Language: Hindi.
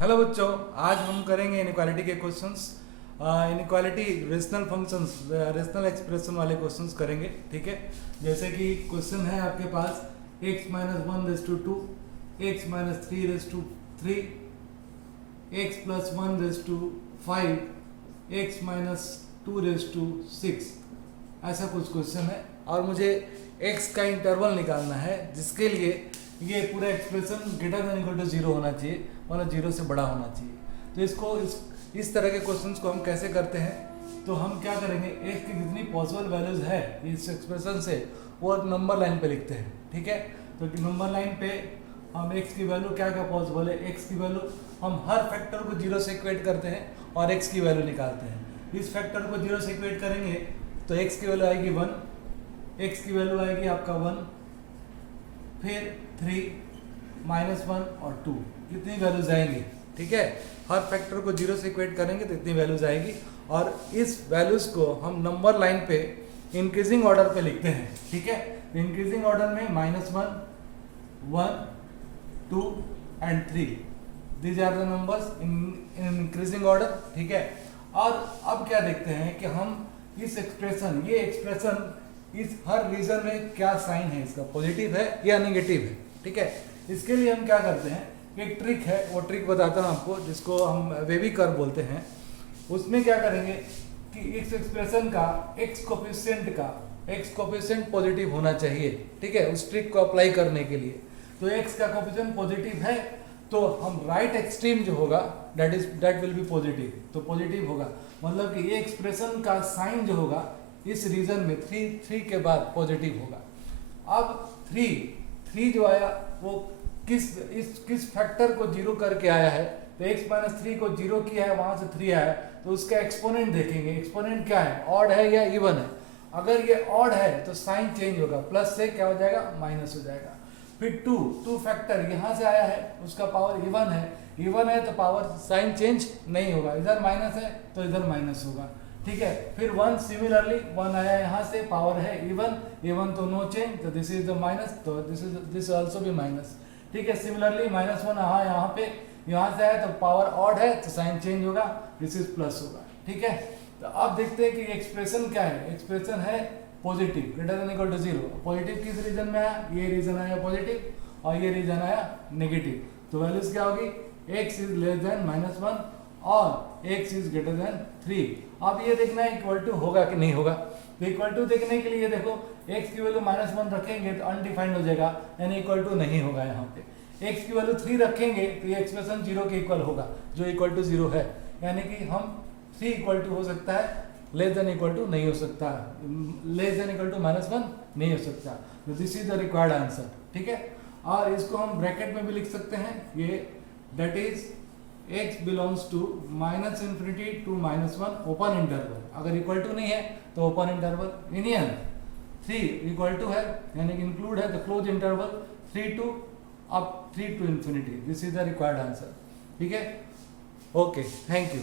हेलो बच्चों, आज हम करेंगे इनइक्वालिटी के questions. Inequality rational functions, rational expression वाले क्वेश्चंस करेंगे। ठीक है, जैसे कि क्वेश्चन है आपके पास x minus 1/2, x minus 3/3, x plus 1/5, x minus 2/6, ऐसा कुछ क्वेश्चन है और मुझे x का इंटरवल निकालना है, जिसके लिए ये पूरा expression greater than equal to 0 होना चाहिए, मतलब 0 से बड़ा होना चाहिए। तो इसको इस तरह के क्वेश्चंस को हम कैसे करते हैं, तो हम क्या करेंगे, x की जितनी पॉसिबल वैल्यूज है इस एक्सप्रेशन से वो नंबर लाइन पे लिखते हैं। ठीक है, तो नंबर लाइन पे हम x की वैल्यू क्या क्या पॉसिबल है, x की वैल्यू हम हर फैक्टर को 0 से इक्वेट करते हैं और x की वैल्यू निकालते हैं। इस फैक्टर को 0 से इक्वेट करेंगे तो x की वैल्यू आएगी 1, x की वैल्यू आएगी आपका 1, फिर 3, -1 और 2, कितनी वैल्यूज आएंगी। ठीक है, हर फैक्टर को 0 से इक्वेट करेंगे तो इतनी वैल्यूज आएगी और इस वैल्यूज को हम नंबर लाइन पे इंक्रीजिंग ऑर्डर पे लिखते हैं। ठीक है, इंक्रीजिंग ऑर्डर में -1, 1, 2 and 3, these are the numbers in increasing order. ठीक है, और अब क्या देखते हैं कि हम इस एक्सप्रेशन, ये एक्सप्रेशन इस हर रीजन में क्या साइन है, इसका पॉजिटिव है या नेगेटिव है। ठीक है, इसके लिए हम क्या करते हैं, एक ट्रिक है, वो ट्रिक बताता हूँ आपको, जिसको हम वेवी कर्व बोलते हैं। उसमें क्या करेंगे कि इस एक्सप्रेशन का एक्स कोफिशिएंट पॉजिटिव होना चाहिए। ठीक है, उस ट्रिक को अप्लाई करने के लिए तो एक्स का कोफिशिएंट पॉजिटिव है तो हम राइट एक्सट्रीम जो होगा दैट विल बी पॉजिटिव, तो पॉजिटिव होगा, मतलब कि ये एक्सप्रेशन का साइन जो होगा इस रीजन में 3 के बाद पॉजिटिव होगा। अब 3 जो आया वो किस फैक्टर को 0 करके आया है, तो x माइनस 3 को 0 किया है, वहां से 3 आया, तो उसका एक्सपोनेंट देखेंगे, एक्सपोनेंट क्या है, ऑड है या इवन है। अगर ये ऑड है तो साइन चेंज होगा, प्लस से क्या हो जाएगा, माइनस हो जाएगा। फिर 2 फैक्टर यहाँ से आया है, उसका पावर इवन है तो पावर साइन चेंज नहीं होगा, इधर माइनस है तो इधर माइनस होगा। ठीक है, फिर 1 सिमिलरली 1 आया यहाँ से, पावर है इवन तो नो चेंज, तो दिस इज द माइनस, तो दिस आल्सो भी माइनस। ठीक है, सिमिलरली -1 यहाँ पे, यहाँ से आया तो पावर ऑड है तो साइन चेंज होगा, दिस इज प्लस होगा। ठीक है, तो अब देखते हैं कि एक्सप्रेशन क्या है, एक्सप्रेशन है positive, greater than equal to 0। Positive किस रीजन में आया, ये रीजन आया पॉजिटिव और ये रीजन आया नेगेटिव, तो वैल्यूज क्या होगी, x इज लेस देन -1 और x इज ग्रेटर देन 3। अब ये देखना है इक्वल टू होगा कि नहीं होगा, तो इक्वल टू देखने के लिए देखो x की वैल्यू -1 रखेंगे तो अनडिफाइंड हो जाएगा, यानी इक्वल टू नहीं होगा। यहाँ पे x की वैल्यू 3 रखेंगे तो ये एक्सप्रेशन 0 के इक्वल होगा, जो इक्वल टू 0 है, यानी कि हम 3 इक्वल टू हो सकता है, लेस देन इक्वल टू नहीं हो सकता, लेस देन इक्वल टू -1 नहीं हो सकता, तो this is the required answer. ठीक है, और इसको हम ब्रैकेट में भी लिख सकते हैं, ये that is x belongs to -∞ to -1 open interval, अगर इक्वल टू नहीं है तो open interval, union 3 equal to है यानी कि इंक्लूड है तो close interval 3 to ∞, this is the required answer. ठीक है, ओके, थैंक यू।